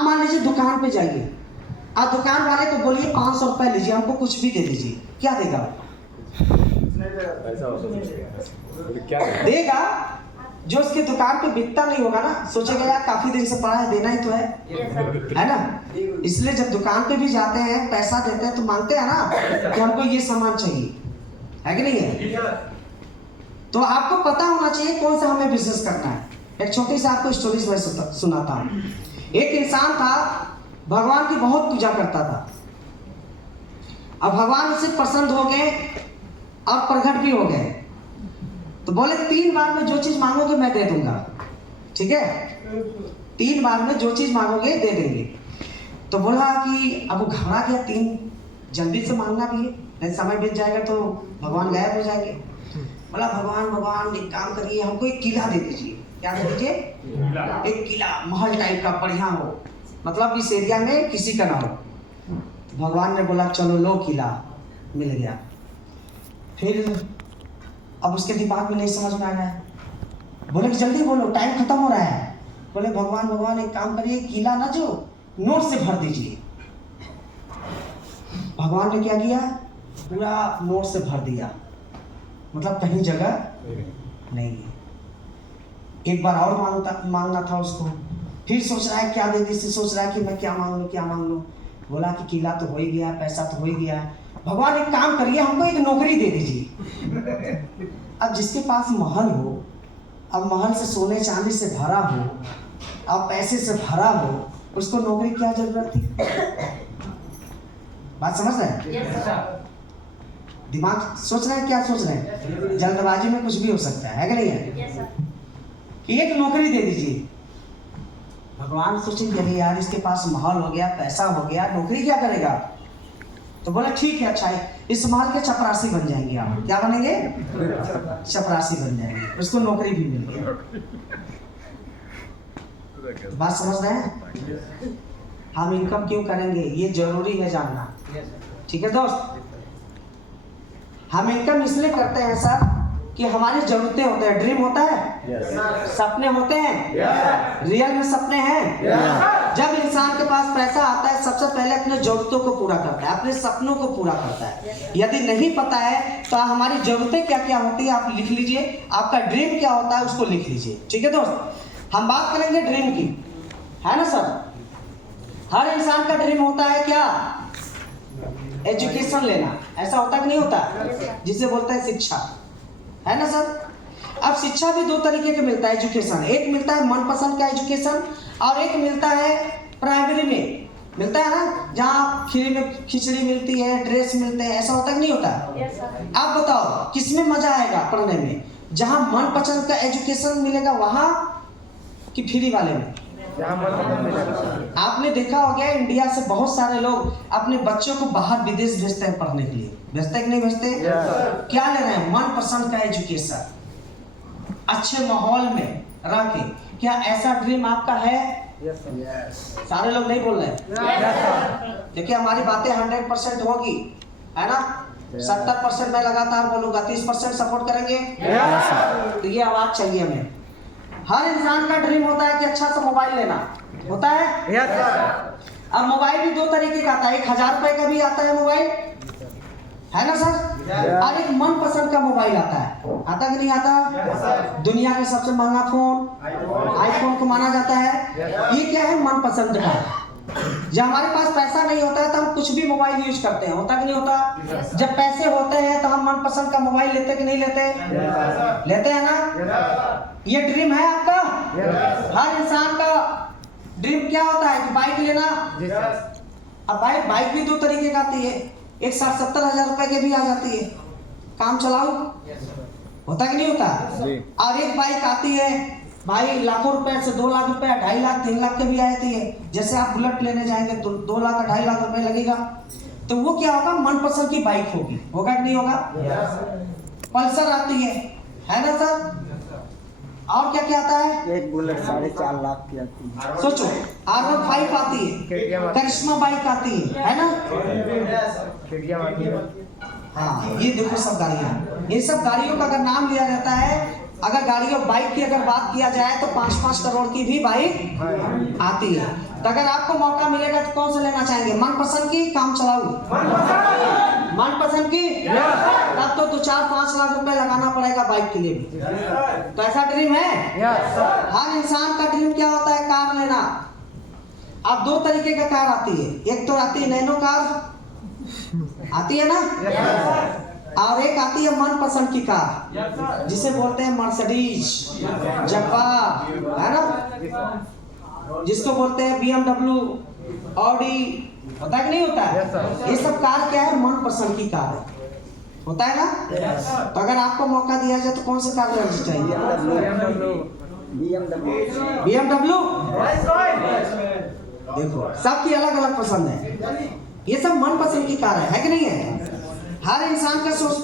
आप मान लीजिए दुकान पे जाइए, आप दुकान वाले को बोलिए 500 रुपये लीजिए, हमको कुछ भी दे दीजिए, क्या देगा? देगा। जो उसकी दुकान पे बिकता नहीं होगा ना, सोचेगा यार काफी दिन से पड़ा है, देना ही तो है ना? इसलिए जब दुकान पे भी जाते हैं, पैसा देते हैं तो मांगते हैं ना कि हमको ये सामान चाहिए, है कि नहीं है? तो आपको पता होना चाहिए कौन सा हमें बिजनेस करना है। एक छोटी सी आपको स्टोरी मैं सुनाता हूँ। एक इंसान था, भगवान की बहुत पूजा करता था। अब भगवान उससे प्रसन्न हो गए और प्रकट भी हो गए, तो बोले 3 बार में जो चीज मांगोगे मैं दे दूंगा, ठीक है? 3 बार में जो चीज मांगोगे दे देंगे। तो बोला कि अब वो घबरा गया, 3 जल्दी से मांगना भी है, नहीं समय बीत जाएगा तो भगवान गायब हो जाएंगे। बोला भगवान एक काम करिए, हमको एक किला दे दीजिए। क्या दे दीजिए? एक किला, महल टाइप का बढ़िया हो, मतलब इस एरिया में किसी का ना हो। भगवान ने बोला चलो लो, किला मिल गया। फिर अब उसके दिमाग में नहीं समझ में आ रहा है, बोले कि जल्दी बोलो, टाइम खत्म हो रहा है। बोले भगवान एक काम करिए, किला ना जो नोट से भर दीजिए। भगवान ने क्या किया? पूरा नोट से भर दिया, मतलब कहीं जगह नहीं। एक बार और मांगना था उसको, फिर सोच रहा है क्या दे दी, सोच रहा है कि मैं क्या मांग लूं। बोला कि किला तो हो ही गया, पैसा तो हो ही गया, भगवान एक काम करिए, हमको एक नौकरी दे दीजिए। अब जिसके पास महल हो, अब महल से सोने चांदी से भरा हो, अब पैसे से भरा हो, उसको नौकरी क्या जरूरत थी? बात समझ रहे हैं? दिमाग सोच रहे हैं, क्या सोच रहे हैं? जल्दबाजी में कुछ भी हो सकता है कि नहीं है? कि एक नौकरी दे दीजिए। भगवान सोचेंगे अरे यार इसके पास महल हो गया, पैसा हो गया, नौकरी क्या करेगा? तो बोला ठीक है, अच्छा है, इस महल के चपरासी बन जाएंगे आप। क्या बनेंगे? चपरासी बन जाएंगे, उसको नौकरी भी मिल गया। बात समझ रहे हैं? हम इनकम क्यों करेंगे, ये जरूरी है जानना, ठीक है दोस्त? हम इनकम इसलिए करते हैं सर कि हमारी जरूरतें होते हैं, ड्रीम होता है, सपने होते हैं, रियल में सपने हैं। जब इंसान के पास पैसा आता है, सबसे पहले अपने जरूरतों को पूरा करता है, अपने सपनों को पूरा करता है। यदि नहीं पता है तो हमारी जरूरतें क्या क्या होती है आप लिख लीजिए, आपका ड्रीम क्या होता है उसको लिख लीजिए, ठीक है दोस्त? हम बात करेंगे ड्रीम की, है ना सर? हर इंसान का ड्रीम होता है क्या? एजुकेशन लेना। ऐसा होता कि नहीं होता? जिसे बोलते हैं शिक्षा, है ना सर? अब शिक्षा भी 2 तरीके के मिलता है एजुकेशन। एक मिलता है मनपसंद का एजुकेशन, और एक मिलता है प्राइमरी में, मिलता है ना, जहाँ फ्री में खिचड़ी मिलती है, ड्रेस मिलते हैं। ऐसा होता कि नहीं होता? आप बताओ किसमें मजा आएगा पढ़ने में? जहाँ मनपसंद का एजुकेशन मिलेगा वहाँ कि फ्री वाले में? आपने देखा हो गया इंडिया से बहुत सारे लोग अपने बच्चों को बाहर विदेश भेजते हैं पढ़ने के लिए, भेजते हैं कि नहीं भेजते? क्या ले रहे हैं? मनपसंद का एजुकेशन, अच्छे माहौल में रह के। क्या ऐसा ड्रीम आपका है? सारे लोग नहीं बोल रहे। देखिए हमारी बातें 100% होगी, है ना? 70% मैं लगातार बोलूंगा, 30% सपोर्ट करेंगे। तो ये आवाज चाहिए हमें। हर इंसान का ड्रीम होता है कि अच्छा सा मोबाइल लेना, होता है? अब मोबाइल भी 2 तरीके का आता है, 1000 रुपए का भी आता है मोबाइल, है ना सर? और एक मनपसंद का मोबाइल आता है, आता कि नहीं आता? दुनिया का सबसे महंगा फोन आईफोन को माना जाता है। ये क्या है? मनपसंद का। जब हमारे पास पैसा नहीं होता है तो हम कुछ भी मोबाइल यूज करते हैं, होता कि नहीं होता? जब पैसे होते हैं तो हम मनपसंद का मोबाइल लेते कि नहीं लेते? लेते हैं ना? ये ड्रीम है आपका? हर इंसान का ड्रीम क्या होता है कि बाइक लेना। अब बाइक भी 2 तरीके की आती है, एक 60-70 हजार रुपए के भी आ जाती है, काम चलाओ, होता कि नहीं होता? और एक बाइक आती है भाई लाखों रुपए से 2 लाख रुपए, 2.5 लाख 3 लाख के भी आती है। जैसे आप बुलेट लेने जाएंगे तो 2 लाख 2.5 लाख रुपए लगेगा। तो वो क्या होगा? मनपसंद की बाइक होगी, होगा कि नहीं होगा? पल्सर आती है ना सर? और क्या क्या आता है? एक बुलेट 4.5 लाख की आती है। सोचो, R15 आती है, करिश्मा बाइक आती है ना? हाँ, ये देखो सब गाड़ियाँ, ये सब गाड़ियों का अगर नाम लिया जाता है अगर गाड़ी और बाइक की अगर बात किया जाए तो 5-5 करोड़ की भी बाइक आती है। तो अगर आपको मौका मिलेगा तो कौन सा लेना चाहेंगे? मनपसंद की, काम चलाऊ? मनपसंद की। तब तो 4-5 लाख रुपए लगाना पड़ेगा बाइक के लिए भी। तो ऐसा ड्रीम है? हर इंसान का ड्रीम क्या होता है? कार लेना। अब 2 तरीके का कार आती है। एक तो आती है नैनो कार, आती है ना, और एक आती है मनपसंद की कार, जिसे बोलते हैं मर्सिडीज, जगुआर, है ना, जिसको बोलते हैं BMW, ऑडी, होता है कि नहीं होता है? ये सब कार क्या है? मनपसंद की कार है, होता है ना। तो अगर आपको मौका दिया जाए तो कौन सी कार लेनी चाहिए? BMW। देखो सबकी अलग अलग पसंद है, ये सब मनपसंद की कार है कि नहीं है? हर इंसान का सोच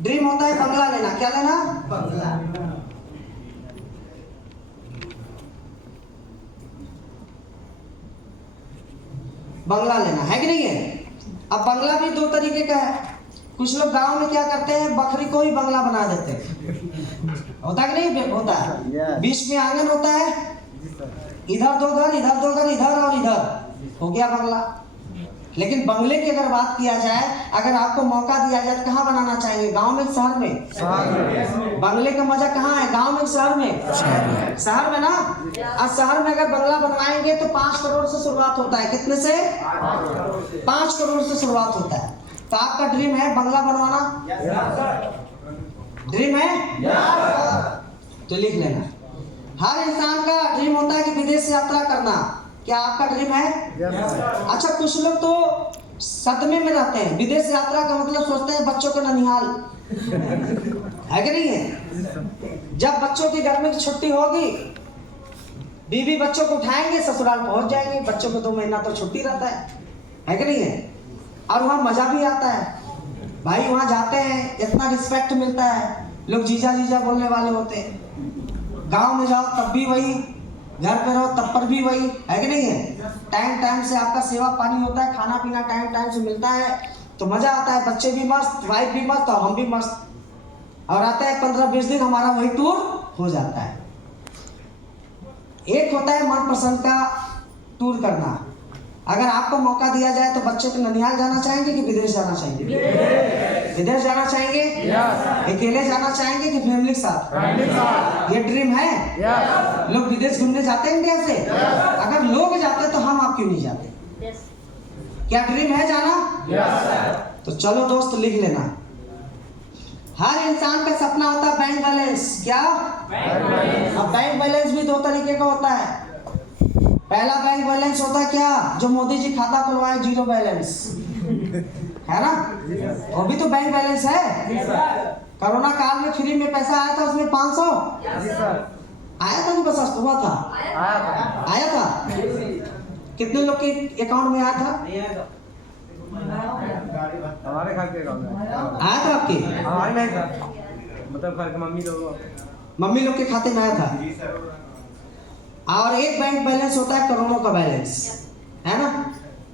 ड्रीम होता है बंगला लेना। क्या लेना? बंगला लेना है कि नहीं है? अब बंगला भी 2 तरीके का है। कुछ लोग गांव में क्या करते हैं, बकरी को ही बंगला बना देते हैं, होता कि नहीं होता? बीच में आंगन होता है, इधर 2 घर, इधर 2 घर, इधर और इधर, हो गया बंगला। लेकिन बंगले की अगर बात किया जाए, अगर आपको मौका दिया जाए तो कहाँ बनाना चाहेंगे? गांव में, शहर में? बंगले का मजा कहाँ है, गांव में, शहर में? शहर में ना। और शहर में अगर बंगला बनवाएंगे तो 5 करोड़ से शुरुआत होता है। कितने से? 5 करोड़ से शुरुआत होता है। तो आपका ड्रीम है बंगला बनवाना? ड्रीम है तो लिख लेना। हर इंसान का ड्रीम होता है कि विदेश यात्रा करना। क्या आपका ड्रीम है? अच्छा, कुछ लोग तो सदमे में रहते हैं। विदेश यात्रा का मतलब सोचते हैं बच्चों का ननिहाल, है कि नहीं है? जब बच्चों की गर्मी की छुट्टी होगी, बीवी बच्चों को उठाएंगे, ससुराल पहुंच जाएंगे। बच्चों को 2 महीना तो छुट्टी रहता है कि नहीं है? और वहाँ मजा भी आता है भाई। वहाँ जाते हैं इतना रिस्पेक्ट मिलता है, लोग जीजा जीजा बोलने वाले होते हैं। गांव में जाओ तब भी वही, घर पे रहो तब पर भी वही, है कि नहीं है? टाइम टाइम से आपका सेवा पानी होता है, खाना पीना टाइम टाइम से मिलता है, तो मजा आता है। बच्चे भी मस्त, वाइफ भी मस्त, और हम भी मस्त। और आता है 15-20 दिन हमारा वही टूर हो जाता है। एक होता है मनपसंद का टूर करना। अगर आपको मौका दिया जाए तो बच्चों को ननिहाल जाना चाहेंगे कि विदेश जाना चाहेंगे? विदेश जाना चाहेंगे? अकेले जाना चाहेंगे कि फैमिली के साथ? ये ड्रीम है। लोग विदेश घूमने जाते हैं इंडिया से। अगर लोग जाते तो हम आप क्यों नहीं जाते? क्या ड्रीम है जाना? तो चलो दोस्त लिख लेना। हर इंसान का सपना होता है बैंक बैलेंस। क्या? अब बैंक बैलेंस भी 2 तरीके का होता है। पहला बैंक बैलेंस होता है क्या, जो मोदी जी खाता खुलवाए, 0 बैलेंस, है ना? वो भी तो बैंक बैलेंस है। कोरोना काल में फ्री में पैसा आया था, उसमें 500 आया था कि बस हुआ था? आया था। कितने लोग के अकाउंट में आया था? हमारे घर के अकाउंट में आया था आपके? हमारे नहीं था, मतलब घर के मम्मी लोग के खाते में आया था। और एक बैंक बैलेंस होता है करोड़ों का बैलेंस, है ना?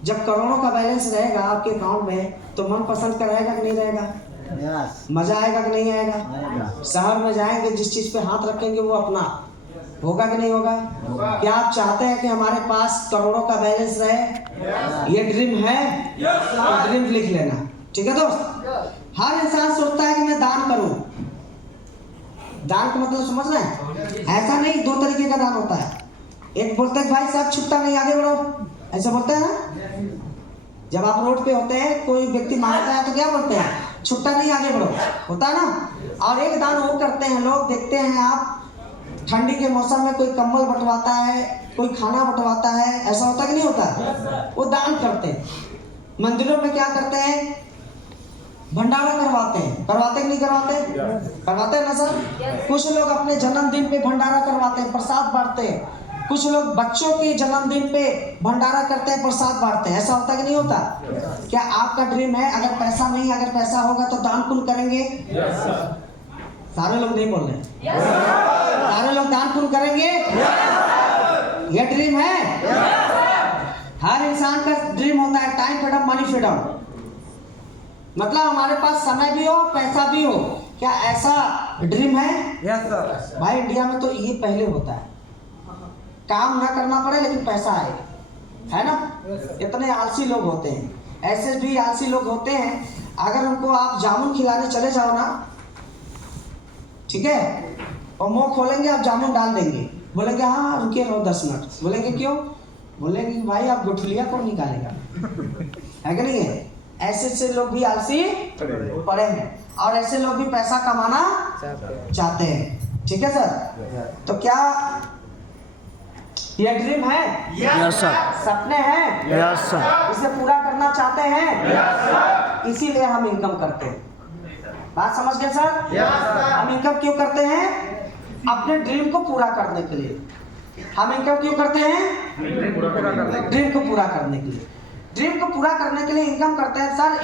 जब करोड़ों का बैलेंस रहेगा आपके अकाउंट में तो मन पसंद का रहेगा कि नहीं रहेगा? मजा आएगा कि नहीं आएगा? शहर में जाएंगे, जिस चीज पे हाथ रखेंगे वो अपना होगा कि नहीं होगा? क्या आप चाहते हैं कि हमारे पास करोड़ों का बैलेंस रहे? ये ड्रीम है? तो ड्रीम लिख लेना, ठीक है दोस्त? हर इंसान सोचता है कि मैं दान करूं। दान का मतलब समझ रहे हैं? ऐसा नहीं, 2 तरीके का दान होता है। एक बोलते हैं भाई साहब छुट्टा नहीं, आगे बढ़ो, ऐसा बोलते हैं ना? जब आप रोड पे होते हैं, कोई व्यक्ति मारता है तो क्या बोलते हैं? छुट्टा नहीं, आगे बढ़ो, होता है ना? और एक दान वो करते हैं लोग, देखते हैं आप, ठंडी के मौसम में कोई कंबल बंटवाता है, कोई खाना बंटवाता है, ऐसा होता कि नहीं होता? वो दान करते हैं। मंदिरों में क्या करते हैं? भंडारा करवाते हैं। करवाते कि नहीं करवाते? करवाते हैं ना सर? कुछ लोग अपने जन्मदिन पे भंडारा करवाते हैं, प्रसाद बांटते हैं। कुछ लोग बच्चों के जन्मदिन पे भंडारा करते हैं, प्रसाद बांटते हैं। ऐसा होता कि नहीं होता? क्या आपका ड्रीम है? अगर पैसा नहीं, अगर पैसा होगा तो दान पुण्य करेंगे? सारे लोग नहीं बोल रहे। सारे लोग दान पुण्य करेंगे? ये ड्रीम है। हर इंसान का ड्रीम होता है टाइम फ्रीडम, मनी फ्रीडम। मतलब हमारे पास समय भी हो, पैसा भी हो, क्या ऐसा ड्रीम है? Yes sir. भाई इंडिया में तो ये पहले होता है, काम ना करना पड़े लेकिन पैसा आए, है ना? इतने आलसी लोग होते हैं, ऐसे भी आलसी लोग होते हैं, अगर उनको आप जामुन खिलाने चले जाओ ना, ठीक है, और मुंह खोलेंगे आप जामुन डाल देंगे, बोलेंगे हाँ रुके रहो 10 मिनट, बोलेंगे क्यों? बोलेंगे भाई आप गुठलिया कौन निकालेगा, है कि नहीं है? ऐसे लोग भी आलसी पड़े हैं और ऐसे लोग भी पैसा कमाना चाहते हैं, ठीक है सर? तो क्या ये ड्रीम है? Yes sir. सपने हैं? Yes sir. इसे पूरा करना चाहते हैं? इसीलिए हम इनकम करते हैं। बात समझ गए सर? हम इनकम क्यों करते हैं? अपने ड्रीम को पूरा करने के लिए। हम इनकम क्यों करते हैं? ड्रीम को पूरा करने के लिए। ड्रीम को पूरा करने के लिए इनकम करते हैं सर,